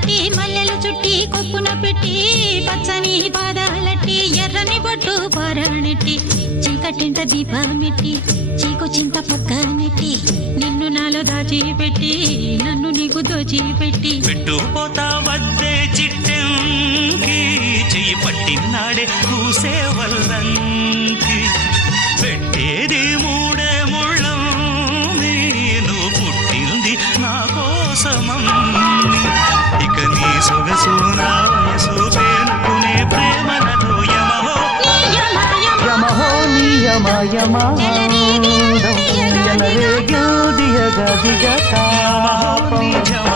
కట్టి మల్లెలు చుట్టి కొప్పున పెట్టి పచ్చని పాదాలట్టి ఎర్రని బొట్టు పారాణెట్టి చీకటింట దీపమెట్టి చీకు చింత పక్క నెట్టి నిన్ను నాలో దాచిపెట్టి నన్ను నీకు దోచిపెట్టి పెట్టుపోతా వద్దే చిట్టంకి చెయ్యి పట్టినాడే కూసే వల్లంకి పెట్టేది మూడే ముళ్ళం నువ్వు పుట్టింది నా కోసమమ్మి ఇక నీ సొగసు నా వయసు పేనుకునే ప్రేమలలో యమహో యమహో నీ యమయమాందం జనరేగ్యో దియగ దిగ యమహో నీ జమ